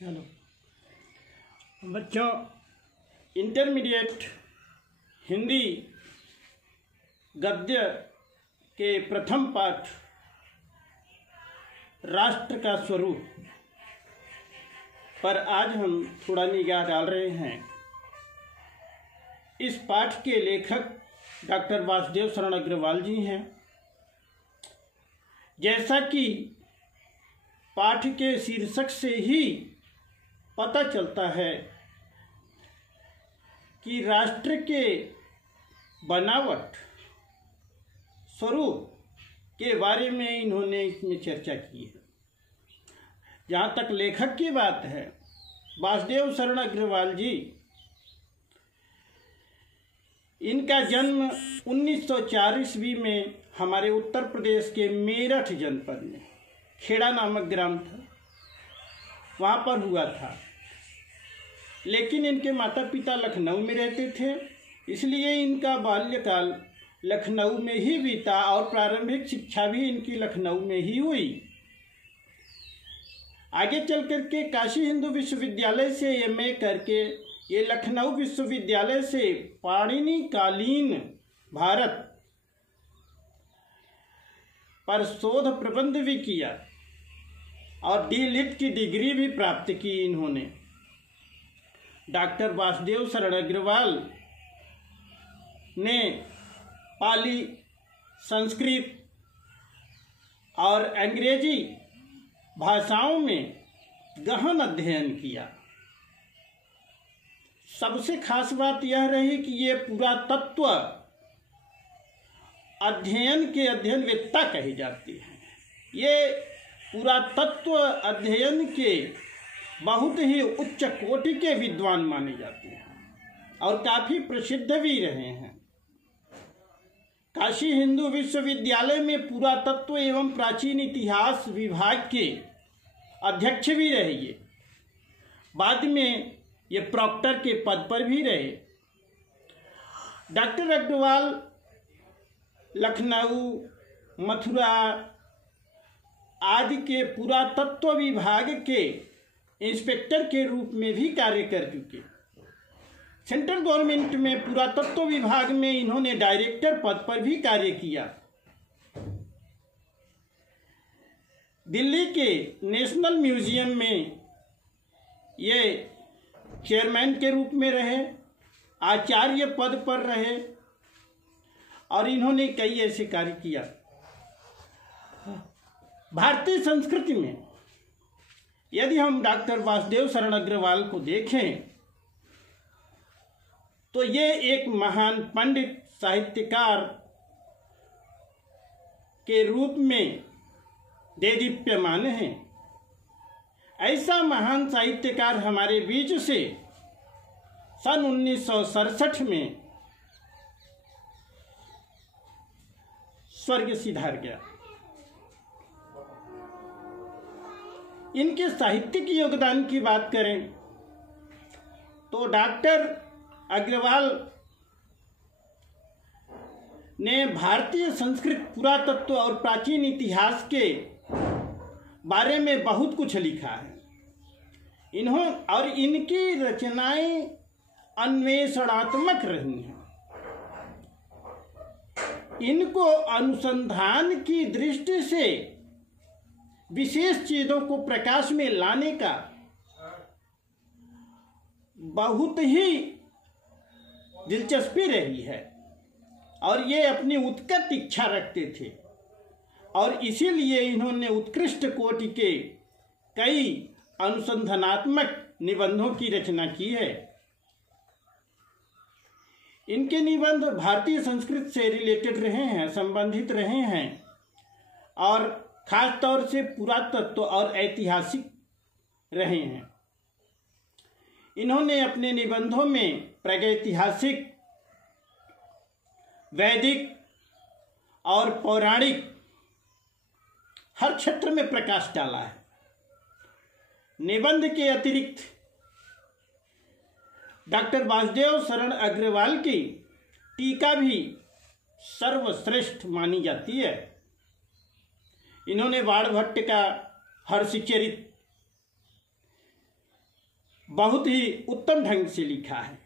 चलो बच्चों, इंटरमीडिएट हिंदी गद्य के प्रथम पाठ राष्ट्र का स्वरूप पर आज हम थोड़ा निगाह डाल रहे हैं। इस पाठ के लेखक डॉक्टर वासुदेव शरण अग्रवाल जी हैं। जैसा कि पाठ के शीर्षक से ही पता चलता है कि राष्ट्र के बनावट स्वरूप के बारे में इन्होंने इसमें चर्चा की है। जहाँ तक लेखक की बात है, वासुदेव शरण अग्रवाल जी, इनका जन्म 1904 ईस्वी में हमारे उत्तर प्रदेश के मेरठ जनपद में खेड़ा नामक ग्राम था, वहाँ पर हुआ था। लेकिन इनके माता पिता लखनऊ में रहते थे, इसलिए इनका बाल्यकाल लखनऊ में ही बीता और प्रारंभिक शिक्षा भी इनकी लखनऊ में ही हुई। आगे चल करके काशी हिंदू विश्वविद्यालय से एमए करके ये लखनऊ विश्वविद्यालय से पाणिनि कालीन भारत पर शोध प्रबंध भी किया और डी.लिट की डिग्री भी प्राप्त की इन्होंने। डॉक्टर वासुदेव शरण अग्रवाल ने पाली, संस्कृत और अंग्रेजी भाषाओं में गहन अध्ययन किया। सबसे खास बात यह रही कि ये पुरातत्व अध्ययन के अध्ययनवेत्ता कही जाती हैं। ये पुरातत्व अध्ययन के बहुत ही उच्च कोटि के विद्वान माने जाते हैं और काफ़ी प्रसिद्ध भी रहे हैं। काशी हिंदू विश्वविद्यालय में पुरातत्व एवं प्राचीन इतिहास विभाग के अध्यक्ष भी रहे ये। बाद में ये प्रॉक्टर के पद पर भी रहे। डॉक्टर अग्रवाल लखनऊ, मथुरा आदि के पुरातत्व विभाग के इंस्पेक्टर के रूप में भी कार्य कर चुके। सेंट्रल गवर्नमेंट में पुरातत्व विभाग में इन्होंने डायरेक्टर पद पर भी कार्य किया। दिल्ली के नेशनल म्यूजियम में ये चेयरमैन के रूप में रहे, आचार्य पद पर रहे और इन्होंने कई ऐसे कार्य किया। भारतीय संस्कृति में यदि हम डॉक्टर वासुदेव शरण अग्रवाल को देखें तो ये एक महान पंडित साहित्यकार के रूप में देदीप्यमान हैं। ऐसा महान साहित्यकार हमारे बीच से सन 1967 में स्वर्ग सिधार गया। इनके साहित्यिक योगदान की बात करें तो डॉक्टर अग्रवाल ने भारतीय संस्कृत, पुरातत्व और प्राचीन इतिहास के बारे में बहुत कुछ लिखा है। इनकी रचनाएं अन्वेषणात्मक रही हैं। इनको अनुसंधान की दृष्टि से विशेष चीजों को प्रकाश में लाने का बहुत ही दिलचस्पी रही है और ये अपनी उत्कट इच्छा रखते थे और इसीलिए इन्होंने उत्कृष्ट कोटि के कई अनुसंधानात्मक निबंधों की रचना की है। इनके निबंध भारतीय संस्कृति से रिलेटेड रहे हैं, संबंधित रहे हैं और खास तौर से पुरातत्व और ऐतिहासिक रहे हैं। इन्होंने अपने निबंधों में प्रागैतिहासिक, वैदिक और पौराणिक हर क्षेत्र में प्रकाश डाला है। निबंध के अतिरिक्त डॉक्टर वासुदेव शरण अग्रवाल की टीका भी सर्वश्रेष्ठ मानी जाती है। इन्होंने बाणभट्ट का हर्षचरित बहुत ही उत्तम ढंग से लिखा है।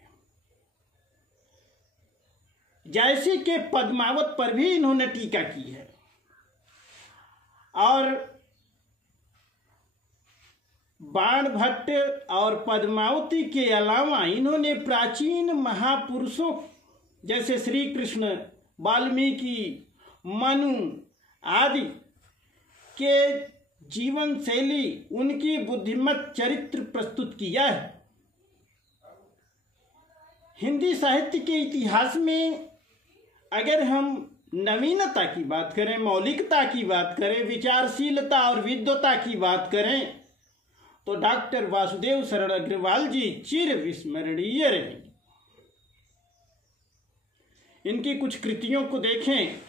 जैसे कि पद्मावत पर भी इन्होंने टीका की है और बाणभट्ट और पद्मावती के अलावा इन्होंने प्राचीन महापुरुषों जैसे श्री कृष्ण, वाल्मीकि, मनु आदि के जीवन शैली, उनकी बुद्धिमत चरित्र प्रस्तुत किया है। हिंदी साहित्य के इतिहास में अगर हम नवीनता की बात करें, मौलिकता की बात करें, विचारशीलता और विद्वता की बात करें तो डॉक्टर वासुदेव शरण अग्रवाल जी चिर विस्मरणीय रहेंगे। इनकी कुछ कृतियों को देखें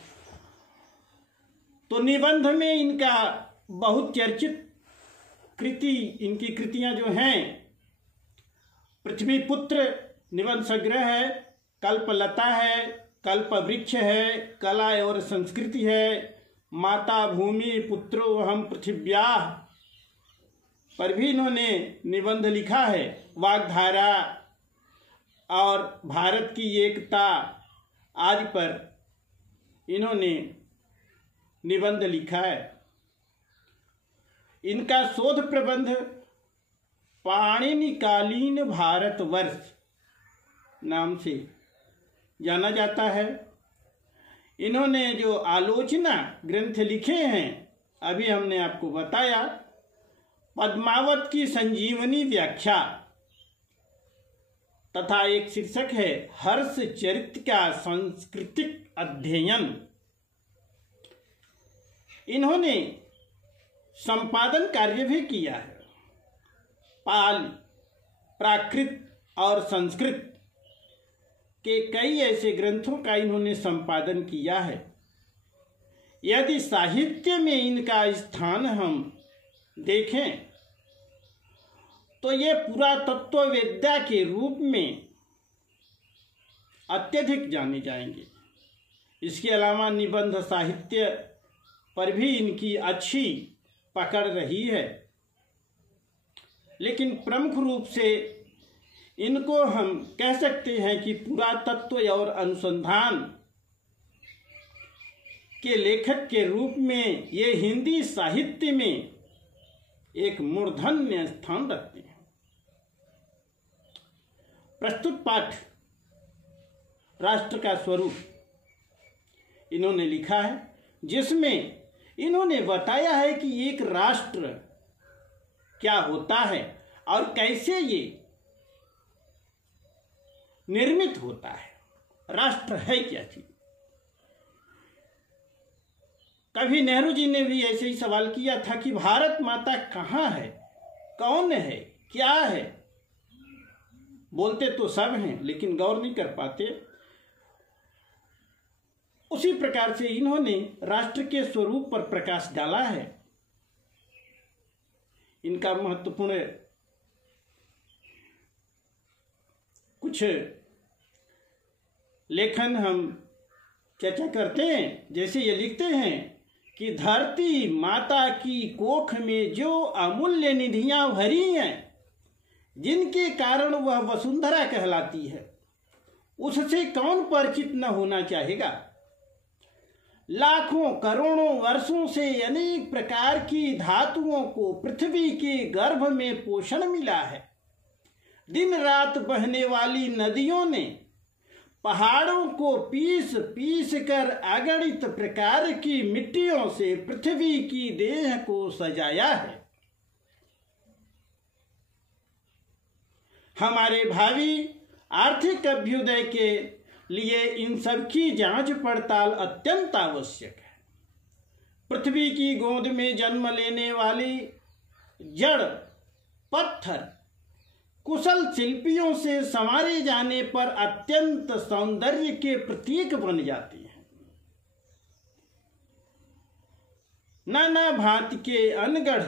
तो निबंध में इनका बहुत चर्चित कृति, इनकी कृतियां जो हैं, पृथ्वी पुत्र निबंध संग्रह है, कल्पलता है, कल्प वृक्ष है, कला और संस्कृति है, माता भूमि पुत्रो हम पृथिव्याः पर भी इन्होंने निबंध लिखा है, वाग्धारा और भारत की एकता आदि पर इन्होंने निबंध लिखा है। इनका शोध प्रबंध पाणिनिकालीन भारतवर्ष नाम से जाना जाता है। इन्होंने जो आलोचना ग्रंथ लिखे हैं अभी हमने आपको बताया, पद्मावत की संजीवनी व्याख्या तथा एक शीर्षक है हर्ष चरित्र का सांस्कृतिक अध्ययन। इन्होंने संपादन कार्य भी किया है। पाली, प्राकृत और संस्कृत के कई ऐसे ग्रंथों का इन्होंने संपादन किया है। यदि साहित्य में इनका स्थान हम देखें तो ये पुरातत्ववेत्ता के रूप में अत्यधिक जाने जाएंगे। इसके अलावा निबंध साहित्य पर भी इनकी अच्छी पकड़ रही है, लेकिन प्रमुख रूप से इनको हम कह सकते हैं कि पुरातत्व और अनुसंधान के लेखक के रूप में ये हिंदी साहित्य में एक मूर्धन्य स्थान रखते हैं। प्रस्तुत पाठ राष्ट्र का स्वरूप इन्होंने लिखा है, जिसमें इन्होंने बताया है कि एक राष्ट्र क्या होता है और कैसे ये निर्मित होता है। राष्ट्र है क्या चीज। कभी नेहरू जी ने भी ऐसे ही सवाल किया था कि भारत माता कहाँ है, कौन है, क्या है। बोलते तो सब हैं लेकिन गौर नहीं कर पाते। उसी प्रकार से इन्होंने राष्ट्र के स्वरूप पर प्रकाश डाला है। इनका महत्वपूर्ण कुछ लेखन हम चर्चा करते हैं। जैसे ये लिखते हैं कि धरती माता की कोख में जो अमूल्य निधियां भरी हैं, जिनके कारण वह वसुंधरा कहलाती है, उससे कौन परिचित न होना चाहेगा। लाखों करोड़ों वर्षों से अनेक प्रकार की धातुओं को पृथ्वी के गर्भ में पोषण मिला है। दिन रात बहने वाली नदियों ने पहाड़ों को पीस पीस कर अगणित प्रकार की मिट्टियों से पृथ्वी की देह को सजाया है। हमारे भावी आर्थिक अभ्युदय के लिए इन सब की जांच पड़ताल अत्यंत आवश्यक है। पृथ्वी की गोद में जन्म लेने वाली जड़ पत्थर कुशल शिल्पियों से संवारे जाने पर अत्यंत सौंदर्य के प्रतीक बन जाती हैं। नाना भांति के अनगढ़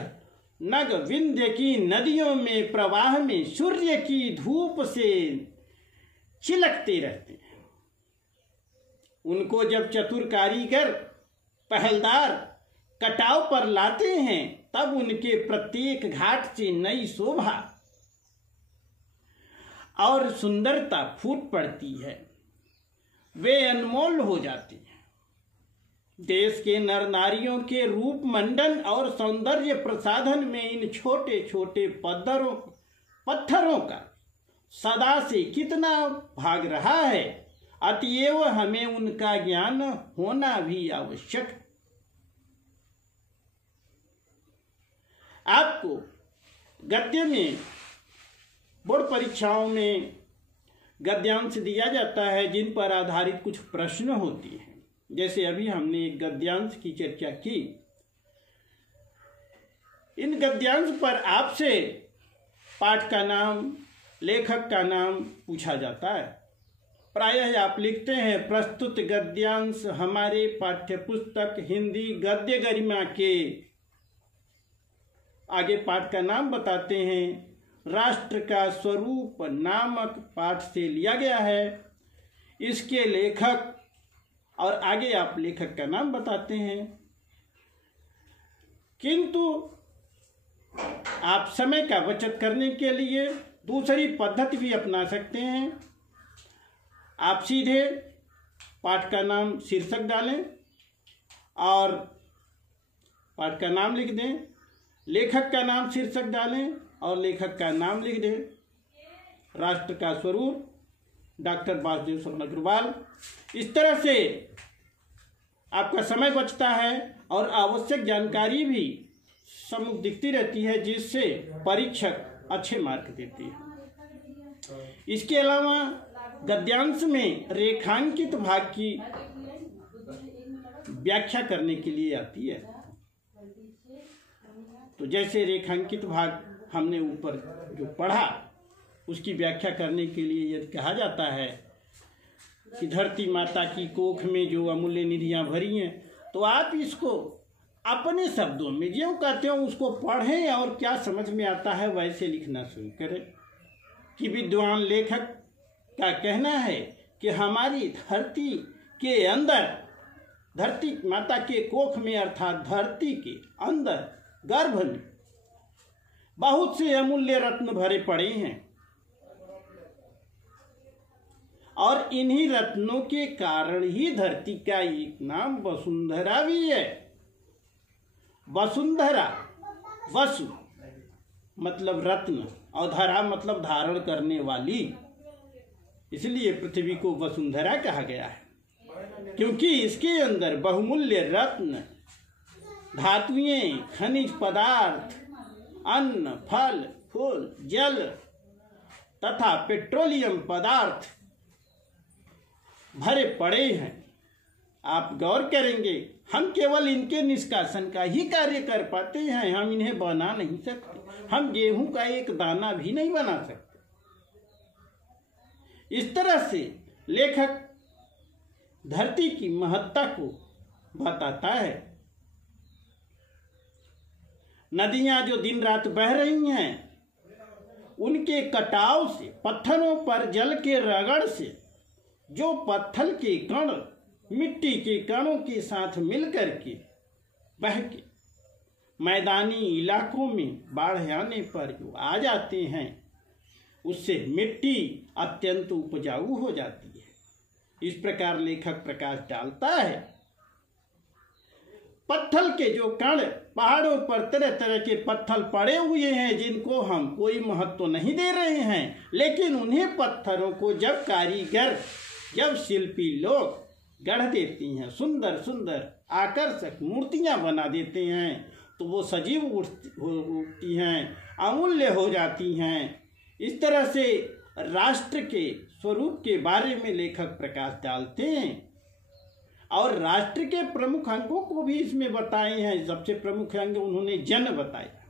नग विंध्य की नदियों में प्रवाह में सूर्य की धूप से चिलकते रहते हैं। उनको जब चतुर कारीगर पहलदार कटाव पर लाते हैं तब उनके प्रत्येक घाट से नई शोभा और सुंदरता फूट पड़ती है, वे अनमोल हो जाती हैं। देश के नर नारियों के रूप मंडन और सौंदर्य प्रसाधन में इन छोटे छोटे पत्थरों का सदा से कितना भाग रहा है, अतएव हमें उनका ज्ञान होना भी आवश्यक है। आपको गद्य में बोर्ड परीक्षाओं में गद्यांश दिया जाता है जिन पर आधारित कुछ प्रश्न होती हैं। जैसे अभी हमने एक गद्यांश की चर्चा की। इन गद्यांश पर आपसे पाठ का नाम, लेखक का नाम पूछा जाता है। प्रायः आप लिखते हैं, प्रस्तुत गद्यांश हमारे पाठ्यपुस्तक हिंदी गद्य गरिमा के, आगे पाठ का नाम बताते हैं, राष्ट्र का स्वरूप नामक पाठ से लिया गया है। इसके लेखक, और आगे आप लेखक का नाम बताते हैं। किंतु आप समय का बचत करने के लिए दूसरी पद्धति भी अपना सकते हैं। आप सीधे पाठ का नाम शीर्षक डालें और पाठ का नाम लिख दें, लेखक का नाम शीर्षक डालें और लेखक का नाम लिख दें। राष्ट्र का स्वरूप डॉक्टर वासुदेव शरण अग्रवाल। इस तरह से आपका समय बचता है और आवश्यक जानकारी भी सम्मुख दिखती रहती है, जिससे परीक्षक अच्छे मार्क देते हैं। इसके अलावा गद्यांश में रेखांकित भाग की व्याख्या करने के लिए आती है। तो जैसे रेखांकित भाग हमने ऊपर जो पढ़ा, उसकी व्याख्या करने के लिए यदि कहा जाता है कि धरती माता की कोख में जो अमूल्य निधियां भरी हैं, तो आप इसको अपने शब्दों में जो कहते हो उसको पढ़ें और क्या समझ में आता है वैसे लिखना शुरू करें। कि विद्वान लेखक का कहना है कि हमारी धरती के अंदर, धरती माता के कोख में अर्थात धरती के अंदर गर्भ में बहुत से अमूल्य रत्न भरे पड़े हैं और इन्हीं रत्नों के कारण ही धरती का एक नाम वसुंधरा भी है। वसुंधरा, वसु मतलब रत्न और धरा मतलब धारण करने वाली, इसलिए पृथ्वी को वसुंधरा कहा गया है, क्योंकि इसके अंदर बहुमूल्य रत्न, धातुएं, खनिज पदार्थ, अन्न, फल, फूल, जल तथा पेट्रोलियम पदार्थ भरे पड़े हैं। आप गौर करेंगे, हम केवल इनके निष्कासन का ही कार्य कर पाते हैं, हम इन्हें बना नहीं सकते। हम गेहूं का एक दाना भी नहीं बना सकते। इस तरह से लेखक धरती की महत्ता को बताता है। नदियां जो दिन रात बह रही हैं, उनके कटाव से, पत्थरों पर जल के रगड़ से जो पत्थर के कण मिट्टी के कणों के साथ मिलकर के बह के मैदानी इलाकों में बाढ़ आने पर जो आ जाते हैं, उससे मिट्टी अत्यंत उपजाऊ हो जाती है। इस प्रकार लेखक प्रकाश डालता है। पत्थर के जो कण, पहाड़ों पर तरह तरह के पत्थर पड़े हुए हैं जिनको हम कोई महत्व नहीं दे रहे हैं, लेकिन उन्हें पत्थरों को जब कारीगर, जब शिल्पी लोग गढ़ देती हैं, सुंदर सुंदर आकर्षक मूर्तियां बना देते हैं, तो वो सजीव उठती हैं, अमूल्य हो जाती हैं। इस तरह से राष्ट्र के स्वरूप के बारे में लेखक प्रकाश डालते हैं और राष्ट्र के प्रमुख अंगों को भी इसमें बताए हैं। सबसे प्रमुख अंग उन्होंने जन बताया।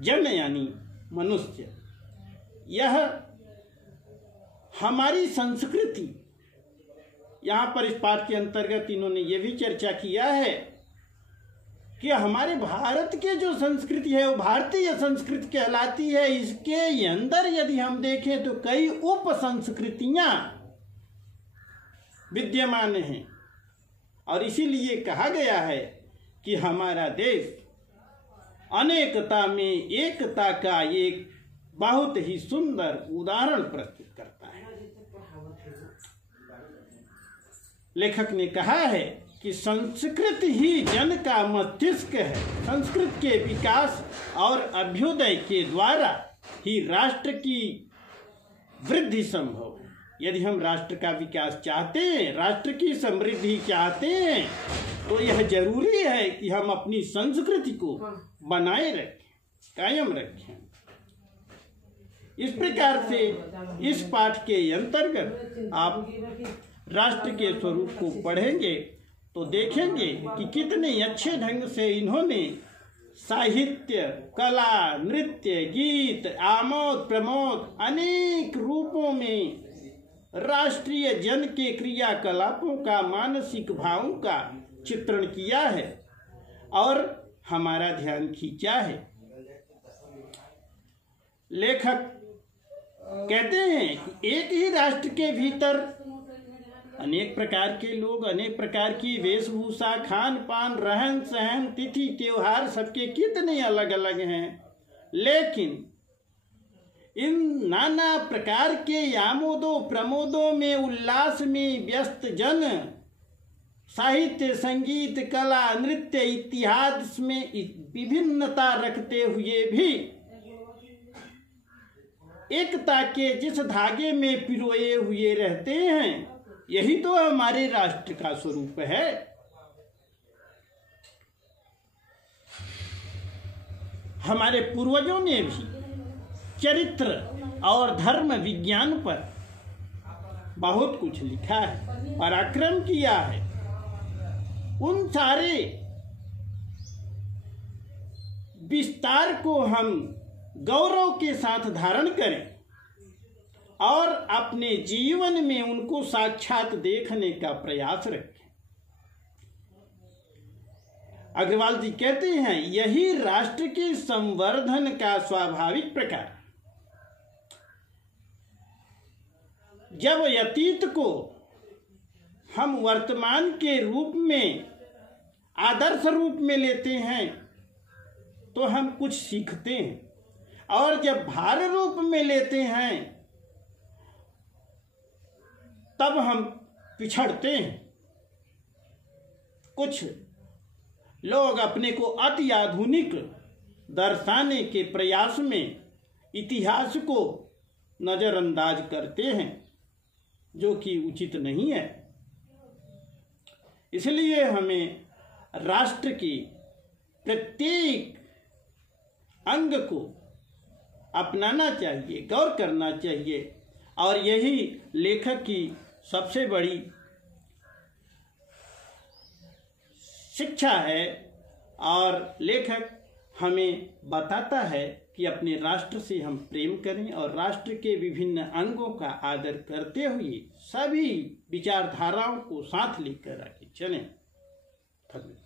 जन यानी मनुष्य। यह हमारी संस्कृति, यहाँ पर इस पाठ के अंतर्गत इन्होंने ये भी चर्चा किया है कि हमारे भारत के जो संस्कृति है वो भारतीय संस्कृति कहलाती है। इसके अंदर यदि हम देखें तो कई उप संस्कृतियां विद्यमान हैं और इसीलिए कहा गया है कि हमारा देश अनेकता में एकता का एक बहुत ही सुंदर उदाहरण प्रस्तुत करता है। लेखक ने कहा है कि संस्कृत ही जन का मस्तिष्क है। संस्कृत के विकास और अभ्युदय के द्वारा ही राष्ट्र की वृद्धि संभव है। यदि हम राष्ट्र का विकास चाहते हैं, राष्ट्र की समृद्धि चाहते हैं, तो यह जरूरी है कि हम अपनी संस्कृति को बनाए रखें, कायम रखें। इस प्रकार से इस पाठ के अंतर्गत आप राष्ट्र के स्वरूप को पढ़ेंगे तो देखेंगे कि कितने अच्छे ढंग से इन्होंने साहित्य, कला, नृत्य, गीत, आमोद प्रमोद अनेक रूपों में राष्ट्रीय जन के क्रियाकलापों का, मानसिक भावों का चित्रण किया है और हमारा ध्यान खींचा है। लेखक कहते हैं कि एक ही राष्ट्र के भीतर अनेक प्रकार के लोग, अनेक प्रकार की वेशभूषा, खान पान, रहन सहन, तिथि त्योहार सबके कितने अलग अलग हैं, लेकिन इन नाना प्रकार के आमोदों प्रमोदों में, उल्लास में व्यस्त जन साहित्य, संगीत, कला, नृत्य इतिहास में विभिन्नता रखते हुए भी एकता के जिस धागे में पिरोए हुए रहते हैं, यही तो हमारे राष्ट्र का स्वरूप है। हमारे पूर्वजों ने भी चरित्र और धर्म विज्ञान पर बहुत कुछ लिखा है, पराक्रम किया है। उन सारे विस्तार को हम गौरव के साथ धारण करें और अपने जीवन में उनको साक्षात देखने का प्रयास रखें। अग्रवाल जी कहते हैं, यही राष्ट्र के संवर्धन का स्वाभाविक प्रकार। जब अतीत को हम वर्तमान के रूप में, आदर्श रूप में लेते हैं तो हम कुछ सीखते हैं, और जब भार रूप में लेते हैं तब हम पिछड़ते हैं। कुछ लोग अपने को अति आधुनिक दर्शाने के प्रयास में इतिहास को नजरअंदाज करते हैं, जो कि उचित नहीं है। इसलिए हमें राष्ट्र की प्रत्येक अंग को अपनाना चाहिए, गौर करना चाहिए, और यही लेखक की सबसे बड़ी शिक्षा है। और लेखक हमें बताता है कि अपने राष्ट्र से हम प्रेम करें और राष्ट्र के विभिन्न अंगों का आदर करते हुए सभी विचारधाराओं को साथ लेकर आगे चलें। धन्यवाद।